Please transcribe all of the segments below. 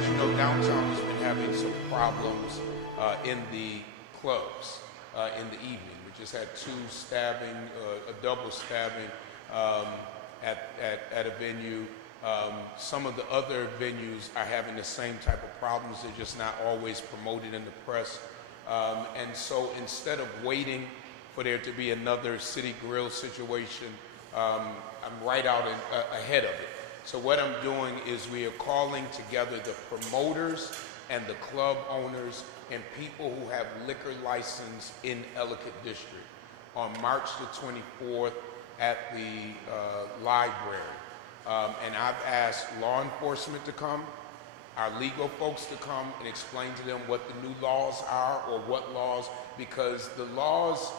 as you know, downtown has been having some problems in the clubs in the evening. We just had two stabbing, a double stabbing at a venue. Some of the other venues are having the same type of problems. They're just not always promoted in the press. And so instead of waiting for there to be another City Grill situation, I'm right out ahead of it. So what I'm doing is we are calling together the promoters and the club owners and people who have liquor license in Ellicott District on March the 24th at the library. And I've asked law enforcement to come, our legal folks to come and explain to them what the new laws are or what laws, because the laws,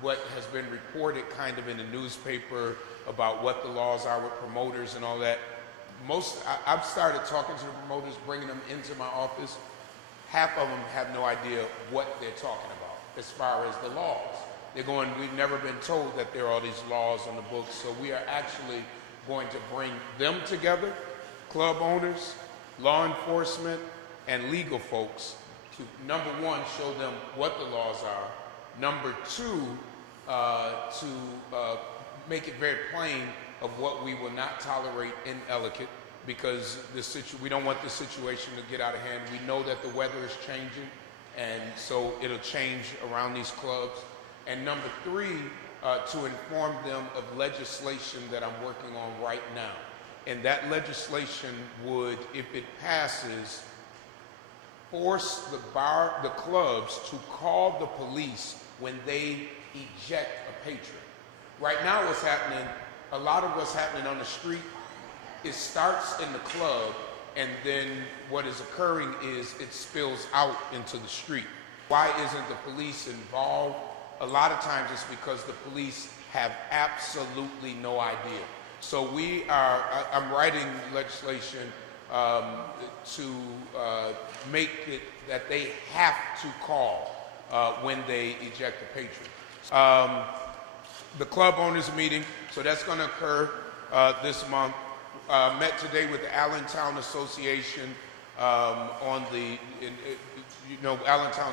what has been reported kind of in the newspaper about what the laws are with promoters and all that. I've started talking to the promoters, bringing them into my office. Half of them have no idea what they're talking about as far as the laws. They're going, we've never been told that there are all these laws on the books, so we are actually going to bring them together, club owners, law enforcement, and legal folks, to, number one, show them what the laws are. Number two, to make it very plain of what we will not tolerate in Ellicott, because we don't want this situation to get out of hand. We know that the weather is changing, and so it'll change around these clubs. And number three, to inform them of legislation that I'm working on right now. And that legislation would, if it passes, force the clubs to call the police when they eject a patron. Right now what's happening, a lot of what's happening on the street, it starts in the club, and then what is occurring is it spills out into the street. Why isn't the police involved? A lot of times it's because the police have absolutely no idea. So I'm writing legislation to make it that they have to call when they eject a patron. The club owners meeting, so that's going to occur this month. Met today with the Allentown Association Allentown's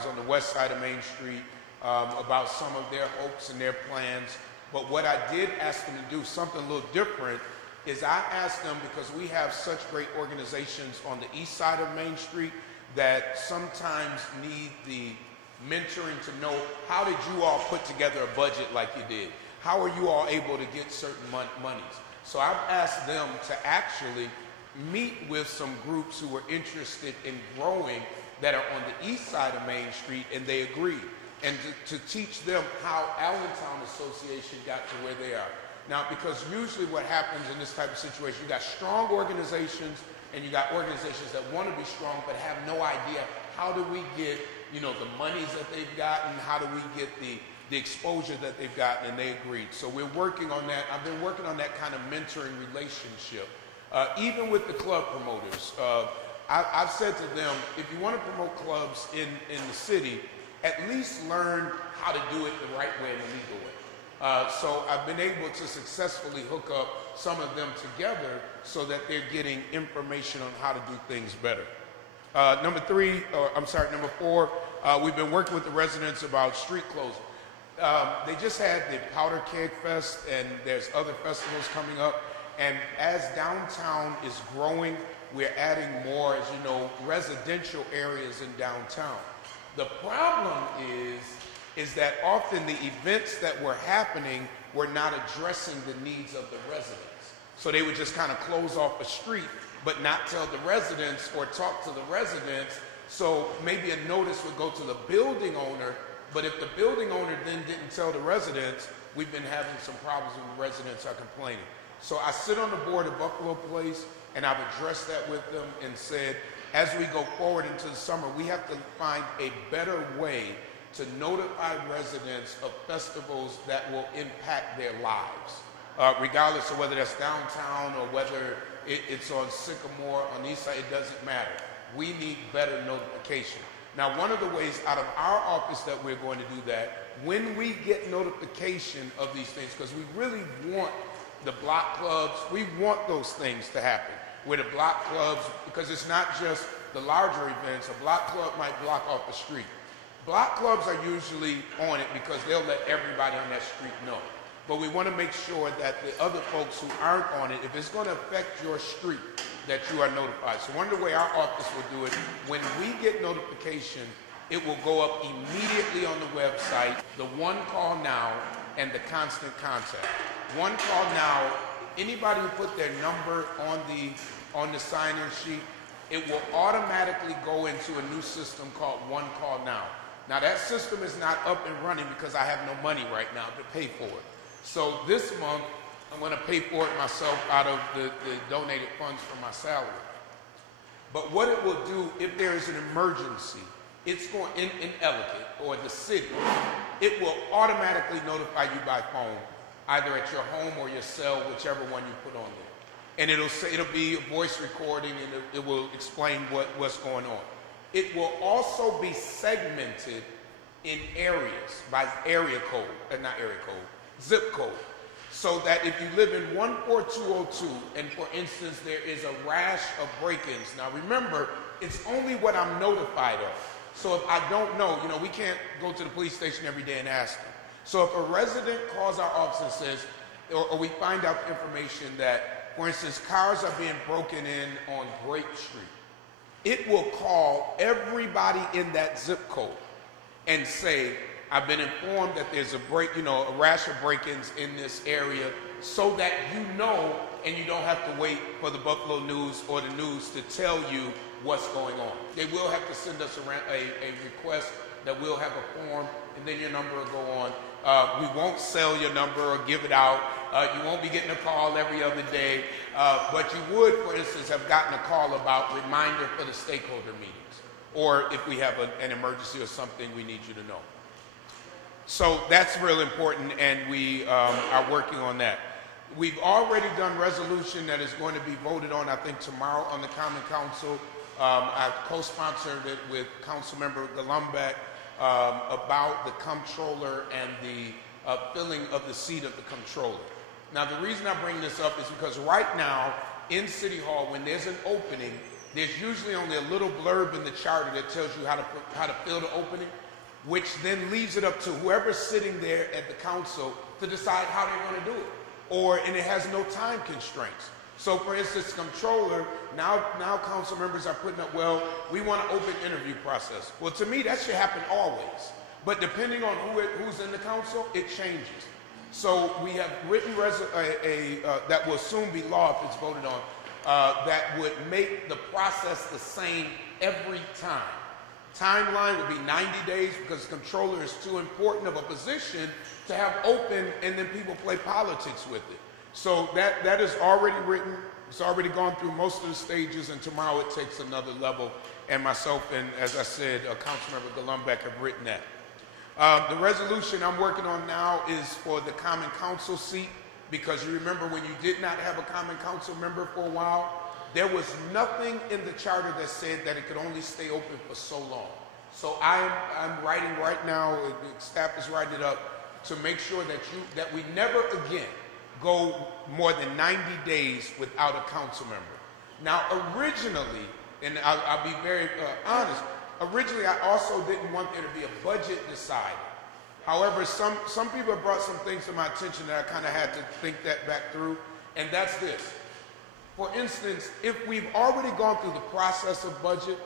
on the west side of Main Street, about some of their hopes and their plans. But what I did ask them to do, something a little different, is I asked them, because we have such great organizations on the east side of Main Street that sometimes need the mentoring to know, how did you all put together a budget like you did? How are you all able to get certain monies? So I've asked them to actually meet with some groups who are interested in growing that are on the east side of Main Street, and they agreed. And to teach them how Allentown Association got to where they are. Now, because usually what happens in this type of situation, you got strong organizations, and you got organizations that want to be strong but have no idea, how do we get, the monies that they've gotten, how do we get the exposure that they've gotten, and they agreed. So we're working on that. I've been working on that kind of mentoring relationship. Even with the club promoters, I've said to them, if you want to promote clubs in the city, at least learn how to do it the right way and the legal way. So I've been able to successfully hook up some of them together so that they're getting information on how to do things better. Number four, we've been working with the residents about street closing. They just had the Powder Keg Fest, and there's other festivals coming up. And as downtown is growing, we're adding more, as you know, residential areas in downtown. The problem is that often the events that were happening were not addressing the needs of the residents. So they would just kind of close off a street, but not tell the residents or talk to the residents. So maybe a notice would go to the building owner, but if the building owner then didn't tell the residents, we've been having some problems when the residents are complaining. So I sit on the board of Buffalo Place, and I've addressed that with them and said, as we go forward into the summer, we have to find a better way to notify residents of festivals that will impact their lives, regardless of whether that's downtown or whether it's on Sycamore, on the east side, it doesn't matter. We need better notification. Now, one of the ways out of our office that we're going to do that, when we get notification of these things, because we really want the block clubs, we want those things to happen. where the block clubs, because it's not just the larger events, a block club might block off the street. Block clubs are usually on it because they'll let everybody on that street know. But we want to make sure that the other folks who aren't on it, if it's going to affect your street, that you are notified. So one of the way our office will do it, when we get notification, it will go up immediately on the website, the One Call Now and the Constant Contact. One Call Now, anybody who put their number on the sign-in sheet, it will automatically go into a new system called One Call Now. Now that system is not up and running because I have no money right now to pay for it. So this month, I'm going to pay for it myself out of the donated funds from my salary. But what it will do, if there is an emergency, it's going in Ellicott or the city, it will automatically notify you by phone, either at your home or your cell, whichever one you put on there. And it'll be a voice recording, and it will explain what's going on. It will also be segmented in areas by area code, not area code, zip code. So that if you live in 14202, and for instance, there is a rash of break-ins. Now remember, it's only what I'm notified of. So if I don't know, we can't go to the police station every day and ask them. So if a resident calls our office and says, or we find out information that, for instance, cars are being broken in on Great Street, it will call everybody in that zip code and say, I've been informed that there's a rash of break-ins in this area, so that you know, and you don't have to wait for the Buffalo News or the news to tell you what's going on. They will have to send us a request that we'll have a form, and then your number will go on. We won't sell your number or give it out. You won't be getting a call every other day, but you would, for instance, have gotten a call about reminder for the stakeholder meetings, or if we have an emergency or something we need you to know. So that's real important, and we are working on that. We've already done resolution that is going to be voted on, I think, tomorrow on the Common Council. I co-sponsored it with Councilmember Golombek about the comptroller and the filling of the seat of the comptroller. Now, the reason I bring this up is because right now in City Hall, when there's an opening, there's usually only a little blurb in the charter that tells you how to fill the opening, which then leaves it up to whoever's sitting there at the council to decide how they're going to do it. And it has no time constraints. So for instance, comptroller, now council members are putting up, well, we want an open interview process. Well, to me, that should happen always. But depending on who's in the council, it changes. So we have written that will soon be law if it's voted on, that would make the process the same every time. Timeline would be 90 days because controller is too important of a position to have open and then people play politics with it. So that is already written. It's already gone through most of the stages, and tomorrow it takes another level. And myself and, as I said, Councilmember Golombek have written that. The resolution I'm working on now is for the Common Council seat, because you remember when you did not have a Common Council member for a while, there was nothing in the charter that said that it could only stay open for so long. So I'm writing right now, the staff is writing it up, to make sure that we never again go more than 90 days without a council member. Now originally, and I'll be very honest, originally I also didn't want there to be a budget decided. However, some people have brought some things to my attention that I kind of had to think that back through, and that's this. For instance, if we've already gone through the process of budget,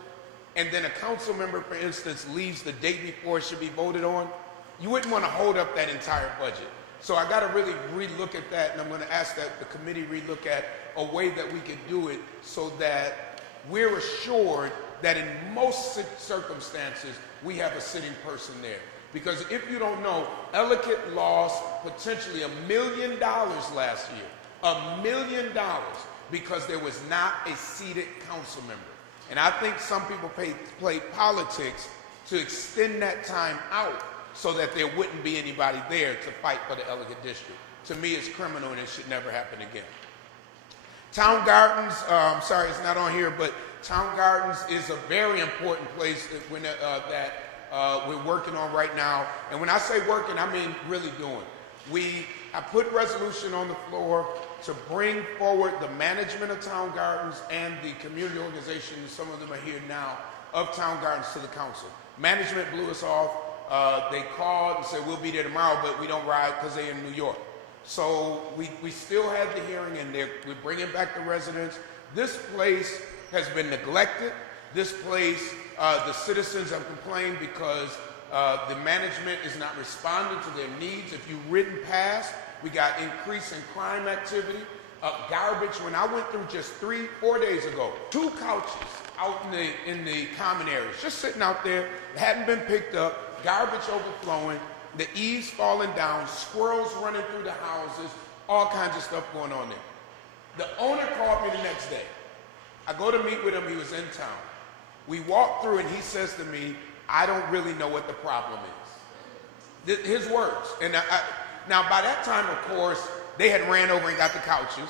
and then a council member, for instance, leaves the day before it should be voted on, you wouldn't want to hold up that entire budget. So I got to really relook at that, and I'm going to ask that the committee relook at a way that we can do it so that we're assured that in most circumstances, we have a sitting person there. Because if you don't know, Ellicott lost potentially $1 million last year. $1 million because there was not a seated council member. And I think some people play politics to extend that time out so that there wouldn't be anybody there to fight for the Ellicott district. To me, it's criminal and it should never happen again. Towne Gardens, I'm sorry it's not on here, but Towne Gardens is a very important place that we're working on right now. And when I say working, I mean really doing. We I put resolution on the floor to bring forward the management of Towne Gardens and the community organization, some of them are here now, of Towne Gardens to the council. Management blew us off. They called and said, we'll be there tomorrow, but we don't ride because they're in New York. So we still had the hearing, and we're bringing back the residents. This place has been neglected. This place, the citizens have complained because the management is not responding to their needs. If you've ridden past, we got increase in crime activity. Garbage, when I went through just 3-4 days ago, 2 couches out in the common areas, just sitting out there, hadn't been picked up, garbage overflowing, the eaves falling down, squirrels running through the houses, all kinds of stuff going on there. The owner called me the next day. I go to meet with him, he was in town. We walk through and he says to me, I don't really know what the problem is. His words. And now by that time, of course, they had ran over and got the couches,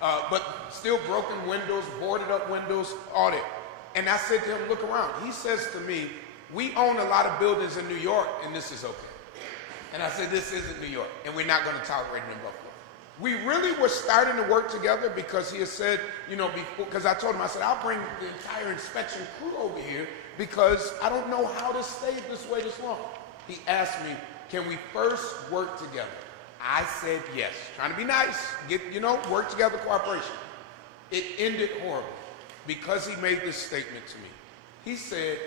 but still broken windows, boarded up windows, all that. And I said to him, look around. He says to me, we own a lot of buildings in New York and this is okay. And I said, this isn't New York and we're not going to tolerate it in Buffalo. We really were starting to work together because he had said, you know, because I told him, I said, I'll bring the entire inspection crew over here because I don't know how to stay this way this long. He asked me, can we first work together? I said yes, trying to be nice, work together, cooperation. It ended horribly because he made this statement to me. He said,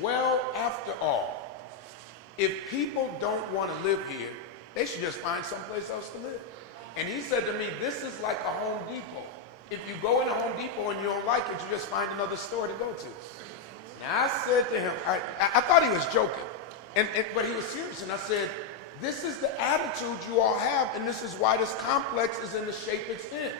well, after all, if people don't want to live here, they should just find someplace else to live. And he said to me, this is like a Home Depot. If you go in a Home Depot and you don't like it, you just find another store to go to. Now I said to him, I thought he was joking, but he was serious. And I said, this is the attitude you all have, and this is why this complex is in the shape it's in.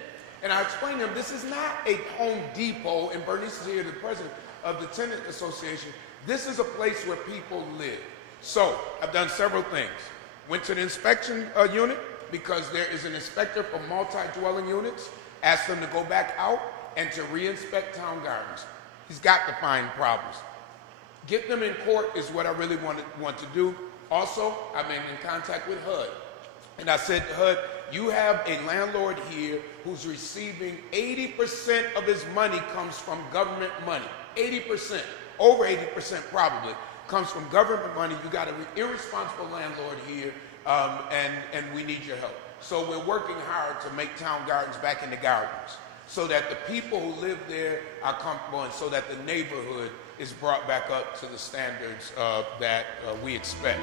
And I explained to him, this is not a Home Depot, and Bernice is here, the president of the Tenant Association. This is a place where people live. So I've done several things. Went to the inspection unit, because there is an inspector for multi-dwelling units, asked them to go back out and to re-inspect Towne Gardens. He's got to find problems. Get them in court is what I really want to do. Also, I've been in contact with HUD. And I said to HUD, you have a landlord here who's receiving 80% of his money comes from government money. 80%, over 80% probably, comes from government money. You got an irresponsible landlord here. And we need your help. So we're working hard to make Towne Gardens back into gardens so that the people who live there are comfortable and so that the neighborhood is brought back up to the standards that we expect.